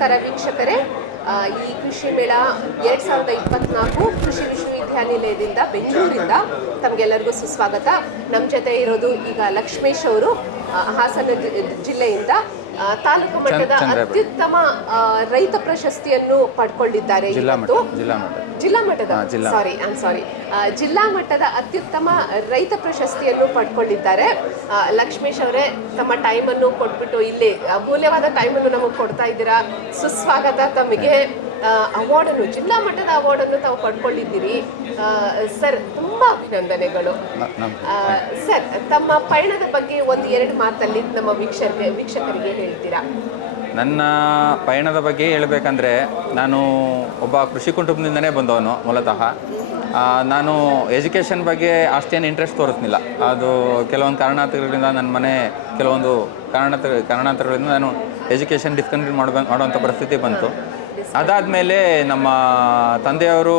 ನಮಸ್ಕಾರ ವೀಕ್ಷಕರೇ. ಈ ಕೃಷಿ ಮೇಳ 2024 ಕೃಷಿ ವಿಶ್ವವಿದ್ಯಾನಿಲಯದಿಂದ ಬೆಂಗಳೂರಿಂದ ತಮಗೆಲ್ಲರಿಗೂ ಸುಸ್ವಾಗತ. ನಮ್ಮ ಜೊತೆ ಇರೋದು ಈಗ ಲಕ್ಷ್ಮೇಶ್ ಅವರು ಹಾಸನ ಜಿಲ್ಲೆಯಿಂದ ತಾಲೂಕು ಮಟ್ಟದ ಅತ್ಯುತ್ತಮ ರೈತ ಪ್ರಶಸ್ತಿಯನ್ನು ಪಡ್ಕೊಂಡಿದ್ದಾರೆ. ಜಿಲ್ಲಾ ಮಟ್ಟದ ಅತ್ಯುತ್ತಮ ರೈತ ಪ್ರಶಸ್ತಿಯನ್ನು ಪಡ್ಕೊಂಡಿದ್ದಾರೆ. ಲಕ್ಷ್ಮೇಶ್ ಅವರೇ, ತಮ್ಮ ಟೈಮನ್ನು ಕೊಟ್ಬಿಟ್ಟು ಇಲ್ಲಿ ಅಮೂಲ್ಯವಾದ ಟೈಮನ್ನು ನಮಗೆ ಕೊಡ್ತಾ ಇದ್ದೀರಾ. ಸುಸ್ವಾಗತ ತಮಗೆ. ಅವಾರ್ಡನ್ನು, ಜಿಲ್ಲಾ ಮಟ್ಟದ ಅವಾರ್ಡನ್ನು ತಾವು ಪಡ್ಕೊಂಡಿದ್ದೀರಿ ಸರ್, ತುಂಬ ಅಭಿನಂದನೆಗಳು. ಸರ್, ತಮ್ಮ ಪಯಣದ ಬಗ್ಗೆ ಒಂದು ಎರಡು ಮಾತಲ್ಲಿ ನಮ್ಮ ವೀಕ್ಷಕರಿಗೆ ಹೇಳ್ತೀರಾ? ನನ್ನ ಪಯಣದ ಬಗ್ಗೆ ಹೇಳಬೇಕಂದ್ರೆ, ನಾನು ಒಬ್ಬ ಕೃಷಿ ಕುಟುಂಬದಿಂದನೇ ಬಂದವನು ಮೂಲತಃ. ನಾನು ಎಜುಕೇಷನ್ ಬಗ್ಗೆ ಅಷ್ಟೇನು ಇಂಟ್ರೆಸ್ಟ್ ತೋರಿಸ್ನಿಲ್ಲ. ಅದು ಕೆಲವೊಂದು ಕಾರಣಾಂತರಗಳಿಂದ ನನ್ನ ಮನೆ ಕೆಲವೊಂದು ಕಾರಣಾಂತರಗಳಿಂದ ನಾನು ಎಜುಕೇಷನ್ ಡಿಸ್ಕಂಟಿನ್ಯೂ ಮಾಡುವಂಥ ಪರಿಸ್ಥಿತಿ ಬಂತು. ಅದಾದಮೇಲೆ ನಮ್ಮ ತಂದೆಯವರು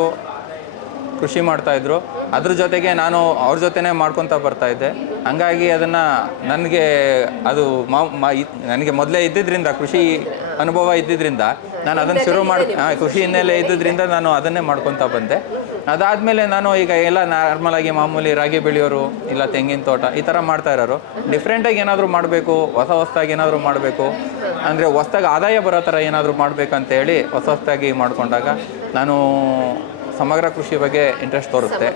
ಕೃಷಿ ಮಾಡ್ತಾಯಿದ್ರು. ಅದ್ರ ಜೊತೆಗೆ ನಾನು ಅವ್ರ ಜೊತೆನೇ ಮಾಡ್ಕೊತಾ ಬರ್ತಾಯಿದ್ದೆ. ಹಂಗಾಗಿ ಅದನ್ನು ಅದು ನನಗೆ ಮೊದಲೇ ಇದ್ದಿದ್ದರಿಂದ, ಕೃಷಿ ಅನುಭವ ಇದ್ದಿದ್ದರಿಂದ ನಾನು ಅದನ್ನು ಶುರು ಕೃಷಿ ಹಿನ್ನೆಲೆ ಇದ್ದಿದ್ದರಿಂದ ನಾನು ಅದನ್ನೇ ಮಾಡ್ಕೊತಾ ಬಂದೆ. ಅದಾದಮೇಲೆ ನಾನು ಈಗ ಎಲ್ಲ ನಾರ್ಮಲಾಗಿ ಮಾಮೂಲಿ ರಾಗಿ ಬೆಳೆಯೋರು, ಇಲ್ಲ ತೆಂಗಿನ ತೋಟ ಈ ಥರ ಮಾಡ್ತಾ ಇರೋರು. ಡಿಫ್ರೆಂಟಾಗಿ ಏನಾದರೂ ಮಾಡಬೇಕು, ಹೊಸದಾಗಿ ಏನಾದರೂ ಮಾಡಬೇಕು, ಅಂದರೆ ಹೊಸ್ದಾಗಿ ಆದಾಯ ಬರೋ ಥರ ಏನಾದರೂ ಮಾಡಬೇಕಂತೇಳಿ ಹೊಸದಾಗಿ ಮಾಡಿಕೊಂಡಾಗ ನಾನು ಸಮಗ್ರ ಕೃಷಿ ಬಗ್ಗೆ ಇಂಟ್ರೆಸ್ಟ್ ತೋರಿಸ್ತೆ.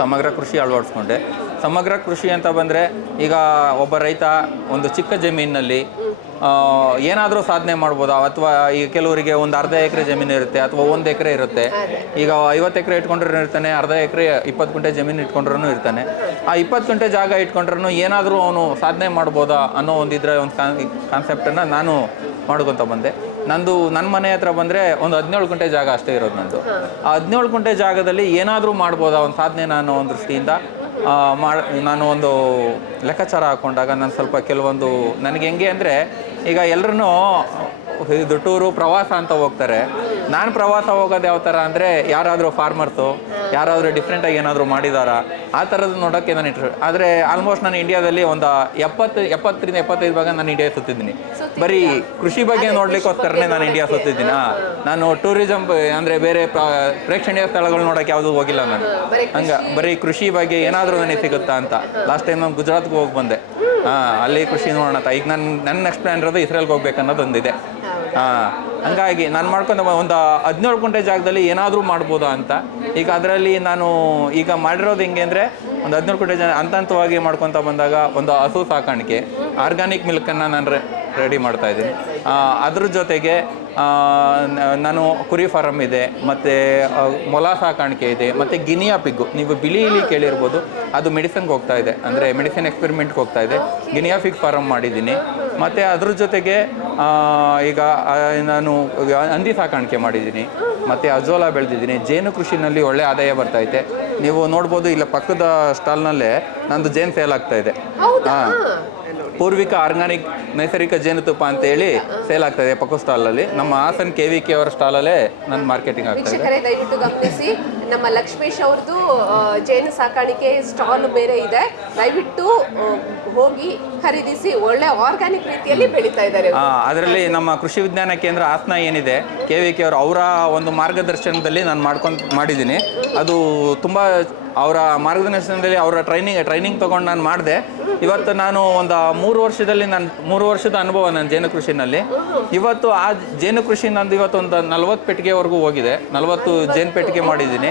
ಸಮಗ್ರ ಕೃಷಿ ಅಳವಡಿಸ್ಕೊಂಡೆ. ಸಮಗ್ರ ಕೃಷಿ ಅಂತ ಬಂದರೆ, ಈಗ ಒಬ್ಬ ರೈತ ಒಂದು ಚಿಕ್ಕ ಜಮೀನಿನಲ್ಲಿ ಏನಾದರೂ ಸಾಧನೆ ಮಾಡ್ಬೋದಾ? ಅಥವಾ ಈಗ ಕೆಲವರಿಗೆ ಒಂದು ಅರ್ಧ ಎಕರೆ ಜಮೀನು ಇರುತ್ತೆ, ಅಥವಾ 1 ಎಕರೆ ಇರುತ್ತೆ. ಈಗ 50 ಎಕರೆ ಇಟ್ಕೊಂಡ್ರೂ ಇರ್ತಾನೆ, ಅರ್ಧ ಎಕರೆ 20 ಗುಂಟೆ ಜಮೀನು ಇಟ್ಕೊಂಡ್ರೂ ಇರ್ತಾನೆ. ಆ 20 ಗುಂಟೆ ಜಾಗ ಇಟ್ಕೊಂಡ್ರೂ ಏನಾದರೂ ಅವನು ಸಾಧನೆ ಮಾಡ್ಬೋದಾ ಅನ್ನೋ ಒಂದಿದ್ರೆ ಒಂದು ಕಾನ್ಸೆಪ್ಟನ್ನು ನಾನು ಮಾಡ್ಕೊತ ಬಂದೆ. ನನ್ನ ಮನೆ ಹತ್ರ ಬಂದರೆ ಒಂದು 17 ಗುಂಟೆ ಜಾಗ ಅಷ್ಟೇ ಇರೋದು ನಂದು. ಆ 17 ಗುಂಟೆ ಜಾಗದಲ್ಲಿ ಏನಾದರೂ ಮಾಡ್ಬೋದಾ ಒಂದು ಸಾಧನೆ ಅನ್ನೋ ಒಂದು ದೃಷ್ಟಿಯಿಂದ ನಾನು ಒಂದು ಲೆಕ್ಕಾಚಾರ ಹಾಕ್ಕೊಂಡಾಗ ನಾನು ಸ್ವಲ್ಪ ಕೆಲವೊಂದು ನನಗೆ ಹೆಂಗೆ ಅಂದರೆ, ಈಗ ಎಲ್ಲರೂ ಇದು ಟೂರು ಪ್ರವಾಸ ಅಂತ ಹೋಗ್ತಾರೆ. ನಾನು ಪ್ರವಾಸ ಹೋಗೋದು ಯಾವ ಥರ ಅಂದರೆ, ಯಾರಾದರೂ ಫಾರ್ಮರ್ಸು ಯಾರಾದರೂ ಡಿಫ್ರೆಂಟಾಗಿ ಏನಾದರೂ ಮಾಡಿದಾರಾ ಆ ಥರದ್ದು ನೋಡೋಕ್ಕೆ ನಾನು ಇಂಟ್ರೆಸ್ಟ್. ಆದರೆ ಆಲ್ಮೋಸ್ಟ್ ನಾನು ಇಂಡಿಯಾದಲ್ಲಿ ಒಂದು 70-75 ಭಾಗ ನಾನು ಇಂಡಿಯಾ ಸುತ್ತಿದ್ದೀನಿ. ಬರೀ ಕೃಷಿ ಬಗ್ಗೆ ನೋಡ್ಲಿಕ್ಕೋಸ್ಕರನೇ ನಾನು ಇಂಡಿಯಾ ಸುತ್ತಿದ್ದೀನಿ. ನಾನು ಟೂರಿಸಮ್ ಅಂದರೆ ಬೇರೆ ಪ್ರೇಕ್ಷಣೀಯ ಸ್ಥಳಗಳು ನೋಡೋಕ್ಕೆ ಯಾವುದೂ ಹೋಗಿಲ್ಲ ನಾನು. ಬರೀ ಕೃಷಿ ಬಗ್ಗೆ ಏನಾದರೂ ನನಗೆ ಸಿಗುತ್ತಾ ಅಂತ. ಲಾಸ್ಟ್ ಟೈಮ್ ನಾನು ಗುಜರಾತ್ಗೆ ಹೋಗಿ ಬಂದೆ. ಅಲ್ಲಿ ಕೃಷಿ ನೋಡೋಣ. ಈಗ ನನ್ನ ನೆಕ್ಸ್ಟ್ ಪ್ಲಾನ್ ಇರೋದು ಇಸ್ರೇಲ್ಗೆ ಹೋಗ್ಬೇಕು ಅನ್ನೋದೊಂದಿದೆ. ಹಂಗಾಗಿ ನಾನು ಮಾಡ್ಕೊಂಡು ಒಂದು 17 ಗುಂಟೆ ಜಾಗದಲ್ಲಿ ಏನಾದರೂ ಮಾಡ್ಬೋದಾ ಅಂತ. ಈಗ ಅದರಲ್ಲಿ ನಾನು ಈಗ ಮಾಡಿರೋದು ಹೆಂಗೆ ಅಂದರೆ, ಒಂದು 17 ಗುಂಟೆ ಹಂತವಾಗಿ ಮಾಡ್ಕೊತ ಬಂದಾಗ ಒಂದು ಹಸು ಸಾಕಾಣಿಕೆ, ಆರ್ಗ್ಯಾನಿಕ್ ಮಿಲ್ಕನ್ನು ನಾನು ರೆಡಿ ಮಾಡ್ತಾಯಿದ್ದೀನಿ. ಅದ್ರ ಜೊತೆಗೆ ನಾನು ಕುರಿ ಫಾರಮ್ ಇದೆ, ಮತ್ತು ಮೊಲ ಸಾಕಾಣಿಕೆ ಇದೆ, ಮತ್ತು ಗಿನಿಯಾ ಪಿಗ್ಗು, ನೀವು ಬಿಳಿ ಇಲಿ ಕೇಳಿರ್ಬೋದು, ಅದು ಮೆಡಿಸಿನ್ಗೆ ಹೋಗ್ತಾ ಇದೆ, ಅಂದರೆ ಮೆಡಿಸಿನ್ ಎಕ್ಸ್ಪೆರಿಮೆಂಟ್ಗೆ ಹೋಗ್ತಾ ಇದೆ. ಗಿನಿಯಾ ಪಿಗ್ ಫಾರಮ್ ಮಾಡಿದ್ದೀನಿ. ಮತ್ತು ಅದ್ರ ಜೊತೆಗೆ ಈಗ ನಾನು ಹಂದಿ ಸಾಕಾಣಿಕೆ ಮಾಡಿದ್ದೀನಿ, ಮತ್ತು ಅಜೋಲಾ ಬೆಳೆದಿದ್ದೀನಿ. ಜೇನು ಕೃಷಿನಲ್ಲಿ ಒಳ್ಳೆ ಆದಾಯ ಬರ್ತೈತೆ. ನೀವು ನೋಡ್ಬೋದು, ಇಲ್ಲ ಪಕ್ಕದ ಸ್ಟಾಲ್ನಲ್ಲೇ ನಂದು ಜೇನು ಸೇಲ್ ಆಗ್ತಾಯಿದೆ. ಪೂರ್ವಿಕ ಆರ್ಗಾನಿಕ್ ನೈಸರ್ಗಿಕ ಜೇನುತುಪ್ಪ ಅಂತೇಳಿ ಸೇಲ್ ಆಗ್ತಾಯಿದೆ ಪಕ್ಕದ ಸ್ಟಾಲಲ್ಲಿ. ನಮ್ಮ ಹಾಸನ್ KVK ಅವರ ಸ್ಟಾಲಲ್ಲೇ ನನ್ನ ಮಾರ್ಕೆಟಿಂಗ್ ಆಗ್ತಾಯಿದೆ. ದಯವಿಟ್ಟು ಗಮನಿಸಿ, ನಮ್ಮ ಲಕ್ಷ್ಮೇಶ್ ಅವ್ರದ್ದು ಜೇನು ಸಾಕಾಣಿಕೆ ಸ್ಟಾಲ್ ಬೇರೆ ಇದೆ. ದಯವಿಟ್ಟು ಹೋಗಿ ಖರೀದಿಸಿ, ಒಳ್ಳೆ ಆರ್ಗ್ಯಾನಿಕ್ ರೀತಿಯಲ್ಲಿ ಬೆಳೀತಾ ಇದ್ದಾರೆ. ಅದರಲ್ಲಿ ನಮ್ಮ ಕೃಷಿ ವಿಜ್ಞಾನ ಕೇಂದ್ರ ಹಾಸನ ಏನಿದೆ, KVK ಅವರ ಒಂದು ಮಾರ್ಗದರ್ಶನದಲ್ಲಿ ನಾನು ಮಾಡಿದ್ದೀನಿ. ಅದು ತುಂಬ ಅವರ ಮಾರ್ಗದರ್ಶನದಲ್ಲಿ ಅವರ ಟ್ರೈನಿಂಗ್ ತೊಗೊಂಡು ನಾನು ಮಾಡಿದೆ. ಇವತ್ತು ನಾನು ಒಂದು 3 ವರ್ಷದ ಅನುಭವ ನನ್ನ ಜೇನು ಕೃಷಿನಲ್ಲಿ. ಇವತ್ತು ಆ ಜೇನು ಕೃಷಿ ನಂದು ಇವತ್ತು ಒಂದು 40 ಪೆಟ್ಟಿಗೆವರೆಗೂ ಹೋಗಿದೆ. 40 ಜೇನು ಪೆಟ್ಟಿಗೆ ಮಾಡಿದ್ದೀನಿ.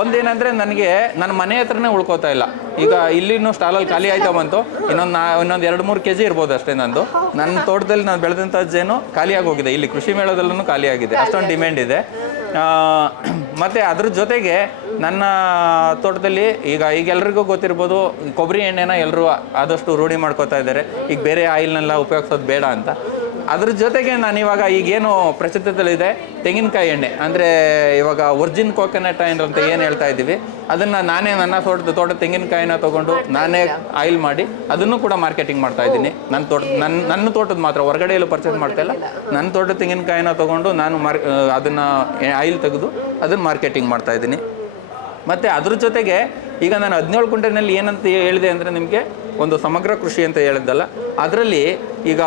ಒಂದೇನೆಂದರೆ, ನನಗೆ ನನ್ನ ಮನೆ ಹತ್ರನೇ ಉಳ್ಕೋತಾ ಇಲ್ಲ. ಈಗ ಇಲ್ಲಿನೂ ಸ್ಟಾಲಲ್ಲಿ ಖಾಲಿ ಆಯ್ತಾ ಬಂತು. ಇನ್ನೊಂದು 2-3 kg ಇರ್ಬೋದು ಅಷ್ಟೇ ನಂದು. ನನ್ನ ತೋಟದಲ್ಲಿ ನಾನು ಬೆಳೆದಂಥ ಜೇನು ಖಾಲಿಯಾಗಿ ಹೋಗಿದೆ. ಇಲ್ಲಿ ಕೃಷಿ ಮೇಳದಲ್ಲೂ ಖಾಲಿಯಾಗಿದೆ. ಅಷ್ಟೊಂದು ಡಿಮ್ಯಾಂಡ್ ಇದೆ. ಮತ್ತು ಅದ್ರ ಜೊತೆಗೆ ನನ್ನ ತೋಟದಲ್ಲಿ ಈಗ ಎಲ್ರಿಗೂ ಗೊತ್ತಿರ್ಬೋದು, ಕೊಬ್ಬರಿ ಎಣ್ಣೆನ ಎಲ್ಲರೂ ಆದಷ್ಟು ರೂಢಿ ಮಾಡ್ಕೋತಾ ಇದ್ದಾರೆ. ಈಗ ಬೇರೆ ಆಯಿಲ್ನೆಲ್ಲ ಉಪಯೋಗಿಸೋದು ಬೇಡ ಅಂತ. ಅದ್ರ ಜೊತೆಗೆ ನಾನು ಇವಾಗ ಈಗೇನು ಪ್ರಸಿದ್ಧದಲ್ಲಿದೆ ತೆಂಗಿನಕಾಯಿ ಎಣ್ಣೆ, ಅಂದರೆ ಇವಾಗ ಒರ್ಜಿನ್ ಕೋಕೋನಟ್ ಆಯಿಲ್ ಅಂತ ಏನು ಹೇಳ್ತಾ ಇದ್ದೀವಿ, ಅದನ್ನು ನಾನೇ ನನ್ನ ತೋಟದ ತೆಂಗಿನಕಾಯಿನ ತೊಗೊಂಡು ನಾನೇ ಆಯಿಲ್ ಮಾಡಿ ಅದನ್ನು ಕೂಡ ಮಾರ್ಕೆಟಿಂಗ್ ಮಾಡ್ತಾ ಇದ್ದೀನಿ. ನನ್ನ ತೋಟದ ಮಾತ್ರ, ಹೊರಗಡೆ ಎಲ್ಲೂ ಪರ್ಚೇಸ್ ಮಾಡ್ತಾ ಇಲ್ಲ. ನನ್ನ ತೋಟದ ತೆಂಗಿನಕಾಯಿನ ತೊಗೊಂಡು ನಾನು ಅದನ್ನು ಆಯಿಲ್ ತೆಗೆದು ಅದನ್ನು ಮಾರ್ಕೆಟಿಂಗ್ ಮಾಡ್ತಾ ಇದ್ದೀನಿ. ಮತ್ತು ಅದ್ರ ಜೊತೆಗೆ ಈಗ ನಾನು 17 ಗುಂಟೆನಲ್ಲಿ ಏನಂತ ಹೇಳಿದೆ ಅಂದರೆ ನಿಮಗೆ ಒಂದು ಸಮಗ್ರ ಕೃಷಿ ಅಂತ ಹೇಳಿದ್ದಲ್ಲ, ಅದರಲ್ಲಿ ಈಗ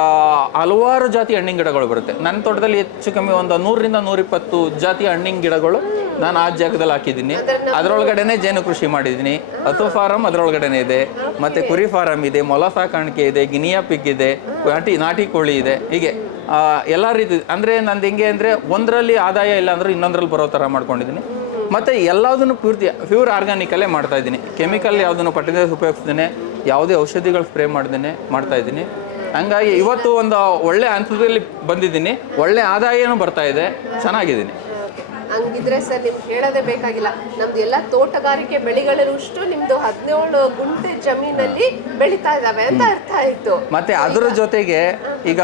ಹಲವಾರು ಜಾತಿ ಹಣ್ಣಿನ ಗಿಡಗಳು ಬರುತ್ತೆ. ನನ್ನ ತೋಟದಲ್ಲಿ ಹೆಚ್ಚು ಕಮ್ಮಿ ಒಂದು 100ರಿಂದ 120 ಜಾತಿಯ ಹಣ್ಣಿನ ಗಿಡಗಳು ನಾನು ಆ ಜಾಗದಲ್ಲಿ ಹಾಕಿದ್ದೀನಿ. ಅದರೊಳಗಡೆನೆ ಜೇನು ಕೃಷಿ ಮಾಡಿದ್ದೀನಿ. ಹಸು ಫಾರಮ್ ಅದರೊಳಗಡೆನೆ ಇದೆ, ಮತ್ತೆ ಕುರಿ ಫಾರಮ್ ಇದೆ, ಮೊಲ ಸಾಕಾಣಿಕೆ ಇದೆ, ಗಿನಿಯಾ ಪಿಗ್ ಇದೆ, ನಾಟಿ ಕೋಳಿ ಇದೆ. ಹೀಗೆ ಎಲ್ಲ ರೀತಿ ಅಂದರೆ ನಂದು ಹೆಂಗೆ ಅಂದರೆ ಒಂದರಲ್ಲಿ ಆದಾಯ ಇಲ್ಲ ಅಂದರೆ ಇನ್ನೊಂದರಲ್ಲಿ ಬರೋ ಥರ ಮಾಡ್ಕೊಂಡಿದ್ದೀನಿ. ಮತ್ತು ಎಲ್ಲದನ್ನು ಪ್ಯೂರ್ ಆರ್ಗ್ಯಾನಿಕಲ್ಲೇ ಮಾಡ್ತಾ ಇದ್ದೀನಿ. ಕೆಮಿಕಲ್ ಯಾವುದನ್ನು ಪಟ್ಟಿದ ಉಪಯೋಗಿಸ್ದೇನೆ, ಯಾವುದೇ ಔಷಧಿಗಳು ಸ್ಪ್ರೇ ಮಾಡ್ದೇನೆ ಮಾಡ್ತಾ ಇದ್ದೀನಿ. ಹಂಗಾಗಿ ಇವತ್ತು ಒಂದು ಒಳ್ಳೆ ಹಂತದಲ್ಲಿ ಬಂದಿದ್ದೀನಿ, ಒಳ್ಳೆ ಆದಾಯನೂ ಬರ್ತಾ ಇದೆ, ಚೆನ್ನಾಗಿದ್ದೀನಿ. ಹಂಗಿದ್ರೆ ಸರ್ ನಿಮ್ಗೆ ಹೇಳೋದೇ ಬೇಕಾಗಿಲ್ಲ, ನಮ್ದು ಎಲ್ಲ ತೋಟಗಾರಿಕೆ ಬೆಳೆಗಳಷ್ಟು ನಿಮ್ದು 17 ಗುಂಟೆ ಜಮೀನಲ್ಲಿ ಬೆಳೀತಾ ಇದಾವೆ ಅಂತ ಅರ್ಥ ಆಯ್ತು. ಮತ್ತೆ ಅದರ ಜೊತೆಗೆ ಈಗ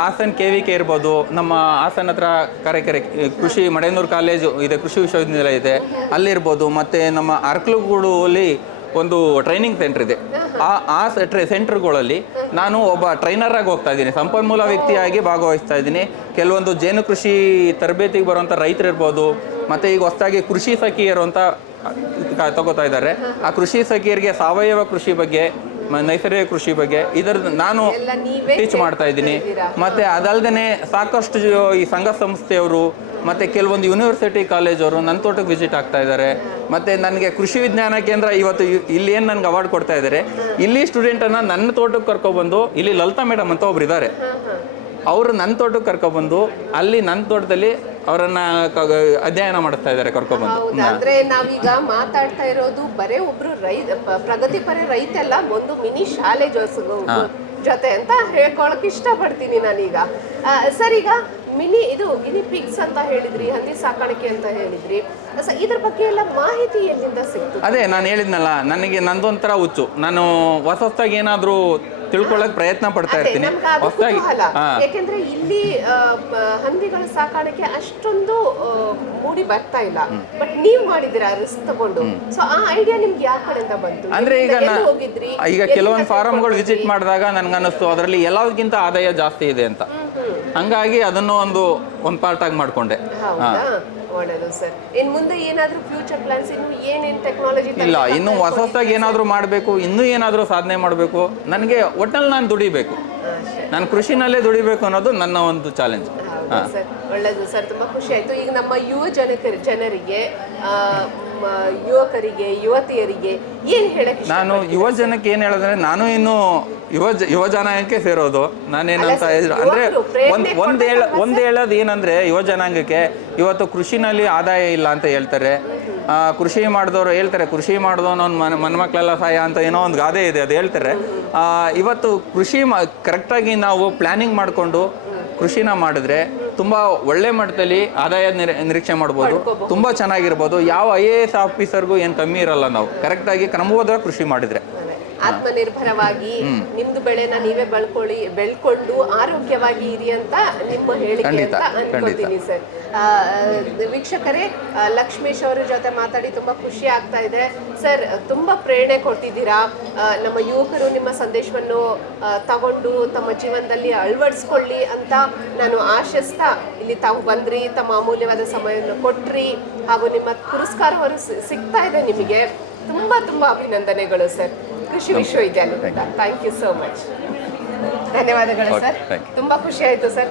ಹಾಸನ್ KVK ಇರ್ಬೋದು, ನಮ್ಮ ಹಾಸನ ಹತ್ರ ಕರೆಕೆರೆ ಕೃಷಿ ಮಡೇನೂರು ಕಾಲೇಜು ಇದೆ, ಕೃಷಿ ವಿಶ್ವವಿದ್ಯಾನಿಲಯ ಇದೆ, ಅಲ್ಲಿರ್ಬೋದು. ಮತ್ತೆ ನಮ್ಮ ಅರ್ಕಲಗೂಡಲ್ಲಿ ಒಂದು ಟ್ರೈನಿಂಗ್ ಸೆಂಟರ್ ಇದೆ. ಆ ಸೆಂಟರ್ಗಳಲ್ಲಿ ನಾನು ಒಬ್ಬ ಟ್ರೈನರ್ ಆಗಿ ಹೋಗ್ತಾ ಇದ್ದೀನಿ, ಸಂಪನ್ಮೂಲ ವ್ಯಕ್ತಿಯಾಗಿ ಭಾಗವಹಿಸ್ತಾ ಇದ್ದೀನಿ. ಕೆಲವೊಂದು ಜೇನು ಕೃಷಿ ತರಬೇತಿಗೆ ಬರುವಂಥ ರೈತರು ಇರ್ಬೋದು, ಮತ್ತು ಈಗ ಹೊಸದಾಗಿ ಕೃಷಿ ಸಖಿಯರು ಅಂತ ತಗೋತಾ ಇದ್ದಾರೆ. ಆ ಕೃಷಿ ಸಖಿಯರಿಗೆ ಸಾವಯವ ಕೃಷಿ ಬಗ್ಗೆ, ನೈಸರ್ಗಿಕ ಕೃಷಿ ಬಗ್ಗೆ ಇದರದ್ದು ನಾನು ಟೀಚ್ ಮಾಡ್ತಾ ಇದ್ದೀನಿ. ಮತ್ತು ಅದಲ್ಲದೆ ಸಾಕಷ್ಟು ಈ ಸಂಘ ಸಂಸ್ಥೆಯವರು ಮತ್ತು ಕೆಲವೊಂದು ಯೂನಿವರ್ಸಿಟಿ ಕಾಲೇಜವರು ನನ್ನ ತೋಟಕ್ಕೆ ವಿಸಿಟ್ ಆಗ್ತಾ ಇದ್ದಾರೆ. ಮತ್ತು ನನಗೆ ಕೃಷಿ ವಿಜ್ಞಾನ ಕೇಂದ್ರ ಇವತ್ತು ಇಲ್ಲಿ ಏನು ನನಗೆ ಅವಾರ್ಡ್ ಕೊಡ್ತಾ ಇದ್ದಾರೆ, ಇಲ್ಲಿ ಸ್ಟೂಡೆಂಟನ್ನು ನನ್ನ ತೋಟಕ್ಕೆ ಕರ್ಕೊಬಂದು, ಇಲ್ಲಿ ಲಲಿತಾ ಮೇಡಮ್ ಅಂತ ಒಬ್ರು ಇದ್ದಾರೆ, ಅವರು ನನ್ನ ತೋಟಕ್ಕೆ ಕರ್ಕೊಬಂದು ಅಲ್ಲಿ ನನ್ನ ತೋಟದಲ್ಲಿ ಅವರನ್ನ ಅಧ್ಯಯನ ಮಾಡ್ತಾ ಇದ್ದಾರೆ ಕರ್ಕೊಬಂದು. ಅಂದ್ರೆ ನಾವೀಗ ಮಾತಾಡ್ತಾ ಇರೋದು ಬರೇ ಒಬ್ರು ಪ್ರಗತಿಪರ ರೈತ ಅಲ್ಲ, ಒಂದು ಮಿನಿ ಶಾಲೆ ಜೊತೆ ಅಂತ ಹೇಳ್ಕೊಳಕ್ ಇಷ್ಟಪಡ್ತೀನಿ ನಾನೀಗ. ಸರ್, ಈಗ ಗಿನಿ ಪಿಗ್ಸ್ ಅಂತ ಹೇಳಿದ್ರಿ, ಹಂದಿ ಸಾಕಾಣಿಕೆ ಅಂತ ಹೇಳಿದ್ರಿ, ಇದ್ರ ಬಗ್ಗೆ ಎಲ್ಲ ಮಾಹಿತಿ ಎಲ್ಲಿಂದ ಸಿಗ್ತು? ಅದೇ ನಾನು ಹೇಳಿದ್ನಲ್ಲ, ನನಗೆ ನಂದೊಂಥರ ಹುಚ್ಚು. ನಾನು ಹೊಸದಾಗಿ ಏನಾದರೂ ತಿಳ್ಕೊಳ್ಳೋಕೆ ಪ್ರಯತ್ನ ಪಡ್ತಾ ಇರ್ತೀನಿ. ಹೊಸದಾಗಿ ಯಾಕೆಂದ್ರೆ ಇಲ್ಲಿ ಹಂದಿಗಳ ಸಾಕಾಣಿಕೆ ಅಷ್ಟೊಂದು ಮೂಡಿ ಬರ್ತಾ ಇಲ್ಲ, ಬಟ್ ನೀವ್ ಮಾಡಿದಿರಾ ರಿಸ್ಕ್ ತಗೊಂಡು. ಸೊ ಆ ಐಡಿಯಾ ನಿಮ್ಗೆ ಯಾವ ಕಡೆಯಿಂದ ಬಂತು? ಅಂದ್ರೆ ಈಗ ಕೆಲವೊಂದು ಫಾರಮ್ಗಳು ವಿಸಿಟ್ ಮಾಡಿದಾಗ ನನ್ಗನ್ನಿಸ್ತು ಅದರಲ್ಲಿ ಎಲ್ಲದಕ್ಕಿಂತ ಆದಾಯ ಜಾಸ್ತಿ ಇದೆ ಅಂತ. ಹಂಗಾಗಿ ಅದನ್ನು ಒಂದು ಪಾರ್ಟ್ ಆಗಿ ಮಾಡ್ಕೊಂಡೆ. ಒಳ್ಳೆಯದು ಸರ್. ಇನ್ನು ಮುಂದೆ ಏನಾದರೂ ಫ್ಯೂಚರ್ ಪ್ಲಾನ್ಸ್, ಇನ್ನು ಏನೇನು ಟೆಕ್ನಾಲಜಿ? ಇಲ್ಲ, ಇನ್ನು ಹೊಸದಾಗಿ ಏನಾದರೂ ಮಾಡಬೇಕು, ಇನ್ನೂ ಏನಾದರೂ ಸಾಧನೆ ಮಾಡಬೇಕು. ನನಗೆ ಒಟ್ಟಲ್ಲಿ ನಾನು ದುಡಿಬೇಕು, ನಾನು ಕೃಷಿನಲ್ಲೇ ದುಡಿಬೇಕು ಅನ್ನೋದು ನನ್ನ ಒಂದು ಚಾಲೆಂಜ್. ಸರ್, ಒಳ್ಳೆಯದು ಸರ್, ತುಂಬ ಖುಷಿ ಆಯಿತು. ಈಗ ನಮ್ಮ ಜನರಿಗೆ, ಯುವಕರಿಗೆ, ಯುವತಿಯರಿಗೆ ಏನು ಹೇಳಕ್ಕೆ? ನಾನು ಯುವ ಜನಕ್ಕೆ ಏನು ಹೇಳೋದಂದ್ರೆ, ನಾನು ಇನ್ನು ಯುವ ಜನಾಂಗಕ್ಕೆ ಸೇರೋದು. ನಾನೇನಂತ ಅಂದರೆ ಒಂದು ಹೇಳೋದು ಏನಂದರೆ, ಯುವ ಜನಾಂಗಕ್ಕೆ ಇವತ್ತು ಕೃಷಿನಲ್ಲಿ ಆದಾಯ ಇಲ್ಲ ಅಂತ ಹೇಳ್ತಾರೆ. ಕೃಷಿ ಮಾಡಿದವರು ಹೇಳ್ತಾರೆ, ಕೃಷಿ ಮಾಡಿದವನು ಮನ್ಮಕ್ಳೆಲ್ಲ ಸಹಾಯ ಅಂತ ಏನೋ ಒಂದು ಗಾದೆ ಇದೆ, ಅದು ಹೇಳ್ತಾರೆ. ಇವತ್ತು ಕೃಷಿ ಕರೆಕ್ಟಾಗಿ ನಾವು ಪ್ಲ್ಯಾನಿಂಗ್ ಮಾಡಿಕೊಂಡು ಕೃಷಿನ ಮಾಡಿದ್ರೆ ತುಂಬ ಒಳ್ಳೆ ಮಟ್ಟದಲ್ಲಿ ಆದಾಯ ನಿರೀಕ್ಷೆ ಮಾಡ್ಬೋದು, ತುಂಬ ಚೆನ್ನಾಗಿರ್ಬೋದು. ಯಾವ IAS ಆಫೀಸರ್ಗೂ ಏನು ಕಮ್ಮಿ ಇರಲ್ಲ. ನಾವು ಕರೆಕ್ಟಾಗಿ ಕ್ರಮಬದ್ಧವಾಗಿ ಕೃಷಿ ಮಾಡಿದರೆ ಆತ್ಮನಿರ್ಭರವಾಗಿ ನಿಮ್ದು ಬೆಳೆನ ನೀವೇ ಬೆಳ್ಕೊಂಡು ಆರೋಗ್ಯವಾಗಿ ಇರಿ ಅಂತ ನಿಮ್ಮ ಹೇಳಿಕೆ ಅಂತ ಅನ್ಕೋತೀನಿ ಸರ್. ವೀಕ್ಷಕರೇ, ಲಕ್ಷ್ಮೀಶ್ ಅವರ ಜೊತೆ ಮಾತಾಡಿ ತುಂಬಾ ಖುಷಿ ಆಗ್ತಾ ಇದೆ ಸರ್. ತುಂಬಾ ಪ್ರೇರಣೆ ಕೊಟ್ಟಿದ್ದೀರಾ. ನಮ್ಮ ಯುವಕರು ನಿಮ್ಮ ಸಂದೇಶವನ್ನು ತಗೊಂಡು ತಮ್ಮ ಜೀವನದಲ್ಲಿ ಅಳವಡಿಸ್ಕೊಳ್ಳಿ ಅಂತ ನಾನು ಆಶಿಸ್ತಾ ಇಲ್ಲಿ ತಾವು ಬಂದ್ರಿ, ತಮ್ಮ ಅಮೂಲ್ಯವಾದ ಸಮಯವನ್ನು ಕೊಟ್ರಿ, ಹಾಗೂ ನಿಮ್ಮ ಪುರಸ್ಕಾರವನ್ನು ಸಿಗ್ತಾ ಇದೆ ನಿಮಗೆ. ತುಂಬಾ ಅಭಿನಂದನೆಗಳು ಸರ್, ಕೃಷಿ ವಿಶ್ವವಿದ್ಯಾಲಯದಿಂದ. Thank you so much. ಧನ್ಯವಾದಗಳು ಸರ್, ತುಂಬಾ ಖುಷಿ ಆಯ್ತು ಸರ್.